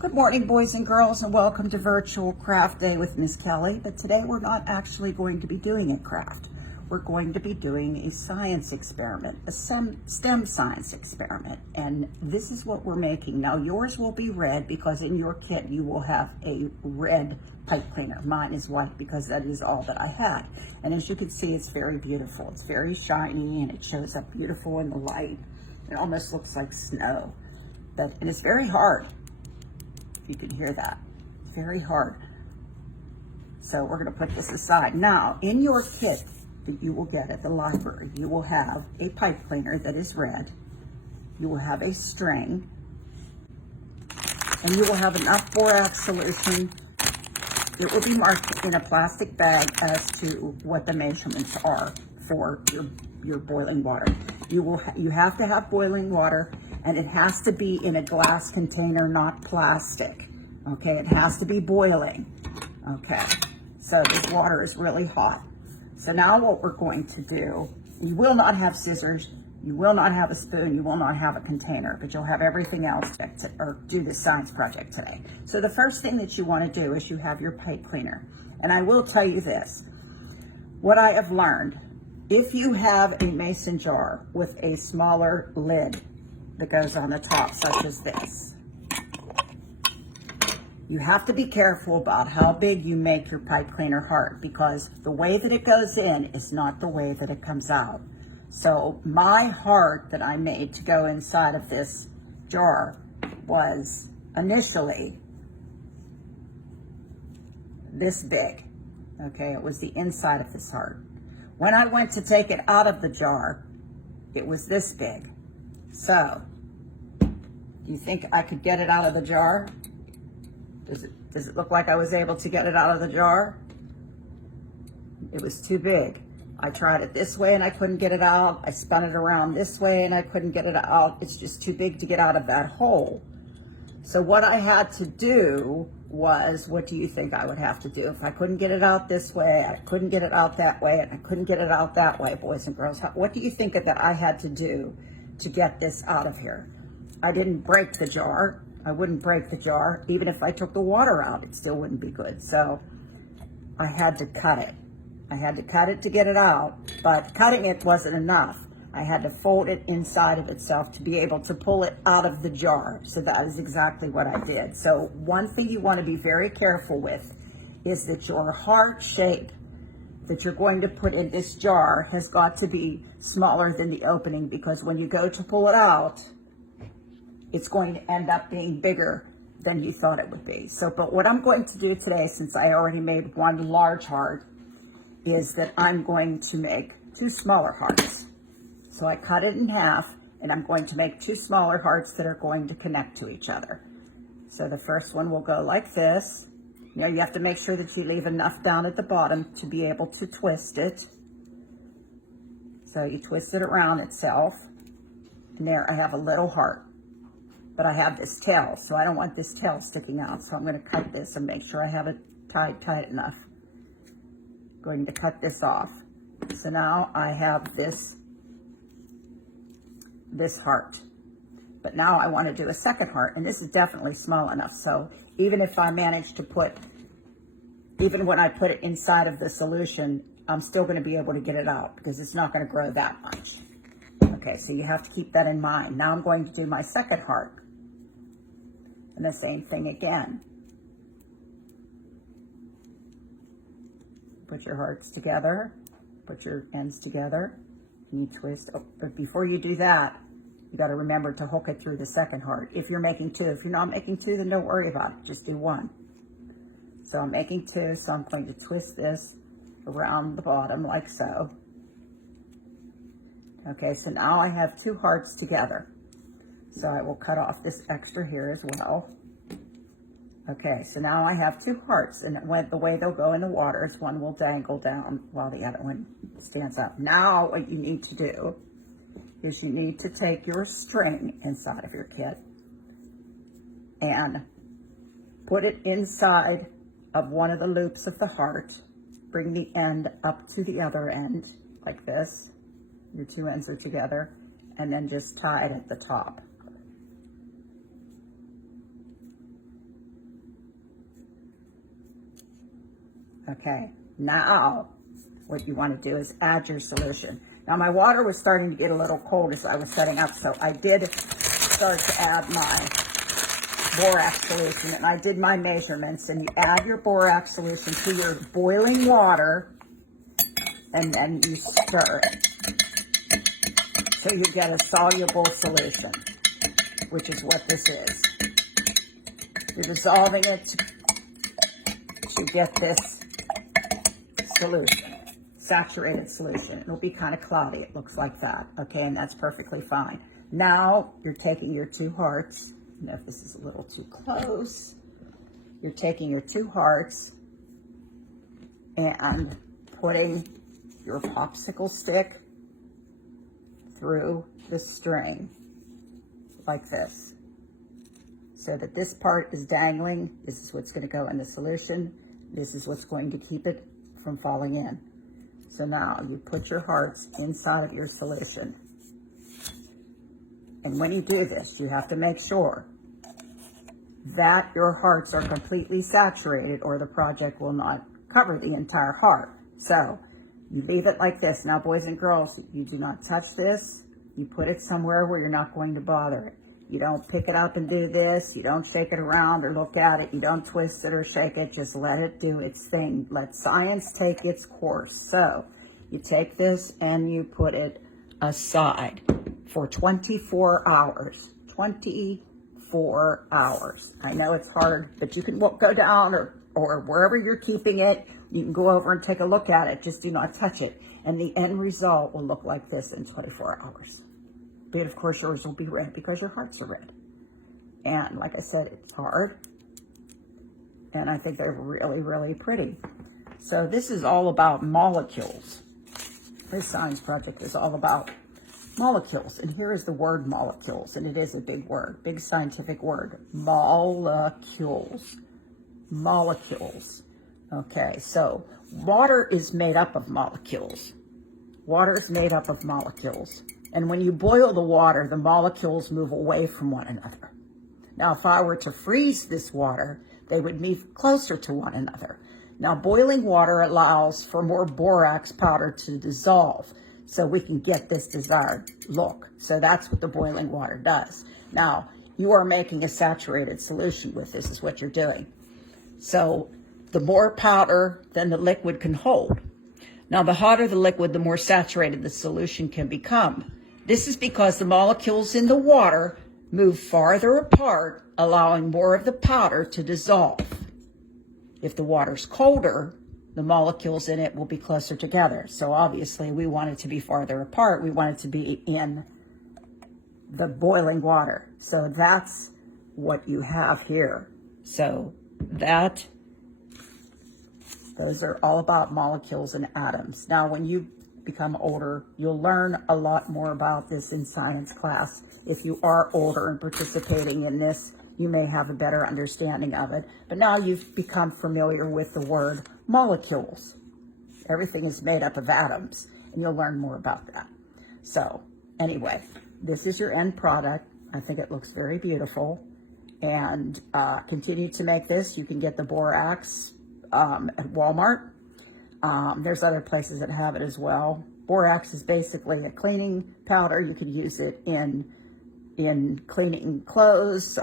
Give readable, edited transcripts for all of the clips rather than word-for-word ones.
Good morning, boys and girls, and welcome to Virtual Craft Day with Miss Kelly. But today we're not actually going to be doing a craft. We're going to be doing a science experiment, a STEM science experiment. And this is what we're making. Now, yours will be red because in your kit you will have a red pipe cleaner. Mine is white because that is all that I had. And as you can see, it's very beautiful. It's very shiny and it shows up beautiful in the light. It almost looks like snow. And it's very hard. You can hear that. It's very hard. So we're going to put this aside. Now, in your kit that you will get at the library, you will have a pipe cleaner that is red. You will have a string. And you will have enough borax solution. It will be marked in a plastic bag as to what the measurements are for your boiling water. You have to have boiling water, and it has to be in a glass container, not plastic. Okay, it has to be boiling. Okay, so this water is really hot. So now what we're going to do, you will not have scissors, you will not have a spoon, you will not have a container, but you'll have everything else to do this science project today. So the first thing that you want to do is you have your pipe cleaner. And I will tell you this, what I have learned, if you have a mason jar with a smaller lid that goes on the top, such as this, you have to be careful about how big you make your pipe cleaner heart, because the way that it goes in is not the way that it comes out. So my heart that I made to go inside of this jar was initially this big. Okay, it was the inside of this heart. When I went to take it out of the jar, it was this big. So, do you think I could get it out of the jar? Does it look like I was able to get it out of the jar? It was too big. I tried it this way and I couldn't get it out. I spun it around this way and I couldn't get it out. It's just too big to get out of that hole. So what I had to do was, what do you think I would have to do? If I couldn't get it out this way, I couldn't get it out that way, and I couldn't get it out that way, boys and girls, what do you think that I had to do to get this out of here? I didn't break the jar. I wouldn't break the jar. Even if I took the water out, it still wouldn't be good. So I had to cut it. I had to cut it to get it out, but cutting it wasn't enough. I had to fold it inside of itself to be able to pull it out of the jar. So that is exactly what I did. So one thing you want to be very careful with is that your heart shape that you're going to put in this jar has got to be smaller than the opening, because when you go to pull it out, it's going to end up being bigger than you thought it would be. So, but what I'm going to do today, since I already made one large heart, is that I'm going to make two smaller hearts. So I cut it in half, and I'm going to make two smaller hearts that are going to connect to each other. So the first one will go like this. You know, you have to make sure that you leave enough down at the bottom to be able to twist it. So you twist it around itself. And there I have a little heart. But I have this tail, so I don't want this tail sticking out. So I'm going to cut this and make sure I have it tied tight enough. Going to cut this off. So now I have this heart. But now I want to do a second heart, and this is definitely small enough. So even if I manage to even when I put it inside of the solution, I'm still going to be able to get it out because it's not going to grow that much. Okay, so you have to keep that in mind. Now I'm going to do my second heart. And the same thing again. Put your hearts together, put your ends together, and you twist. Oh, but before you do that, you got to remember to hook it through the second heart. If you're making two, if you're not making two, then don't worry about it. Just do one. So I'm making two, so I'm going to twist this around the bottom like so. Okay, so now I have two hearts together. So I will cut off this extra here as well. Okay, so now I have two hearts, and the way they'll go in the water is one will dangle down while the other one stands up. Now what you need to do is you need to take your string inside of your kit and put it inside of one of the loops of the heart. Bring the end up to the other end like this. Your two ends are together, and then just tie it at the top. Okay, now what you want to do is add your solution. Now my water was starting to get a little cold as I was setting up, so I did start to add my borax solution, and I did my measurements, and you add your borax solution to your boiling water, and then you stir it. So you get a soluble solution, which is what this is. You're dissolving it to get this solution, saturated solution. It'll be kind of cloudy. It looks like that. Okay, and that's perfectly fine. Now you're taking your 2 hearts. And if this is a little too close, you're taking your 2 hearts and putting your popsicle stick through the string like this, so that this part is dangling. This is what's going to go in the solution. This is what's going to keep it from falling in. So now you put your hearts inside of your solution. And when you do this, you have to make sure that your hearts are completely saturated, or the project will not cover the entire heart. So you leave it like this. Now, boys and girls, you do not touch this. You put it somewhere where you're not going to bother it. You don't pick it up and do this. You don't shake it around or look at it. You don't twist it or shake it. Just let it do its thing. Let science take its course. So you take this and you put it aside for 24 hours. 24 hours. I know it's hard, but you can go down or wherever you're keeping it. You can go over and take a look at it. Just do not touch it. And the end result will look like this in 24 hours. But of course, yours will be red because your hearts are red. And like I said, it's hard. And I think they're really, really pretty. So this is all about molecules. This science project is all about molecules. And here is the word molecules. And it is a big word, big scientific word. Molecules. Molecules. Okay, so water is made up of molecules. Water is made up of molecules. And when you boil the water, the molecules move away from one another. Now, if I were to freeze this water, they would move closer to one another. Now, boiling water allows for more borax powder to dissolve, so we can get this desired look. So that's what the boiling water does. Now, you are making a saturated solution with this, is what you're doing. So the more powder than the liquid can hold. Now, the hotter the liquid, the more saturated the solution can become. This is because the molecules in the water move farther apart, allowing more of the powder to dissolve. If the water's colder, the molecules in it will be closer together. So obviously we want it to be farther apart. We want it to be in the boiling water. So that's what you have here. So those are all about molecules and atoms. Now, when you become older, you'll learn a lot more about this in science class. If you are older and participating in this, you may have a better understanding of it. But now you've become familiar with the word molecules. Everything is made up of atoms, and you'll learn more about that. So anyway, this is your end product. I think it looks very beautiful. And continue to make this. You can get the borax at Walmart. There's other places that have it as well. Borax is basically a cleaning powder. You could use it in cleaning clothes,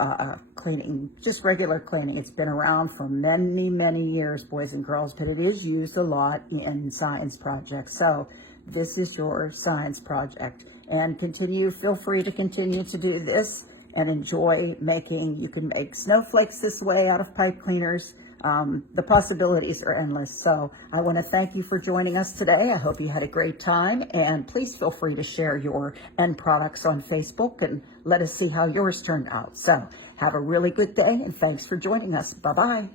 cleaning, just regular cleaning. It's been around for many, many years, boys and girls, but it is used a lot in science projects. So this is your science project. And feel free to continue to do this and enjoy making. You can make snowflakes this way out of pipe cleaners. The possibilities are endless. So I want to thank you for joining us today. I hope you had a great time, and please feel free to share your end products on Facebook and let us see how yours turned out. So have a really good day, and thanks for joining us. Bye-bye.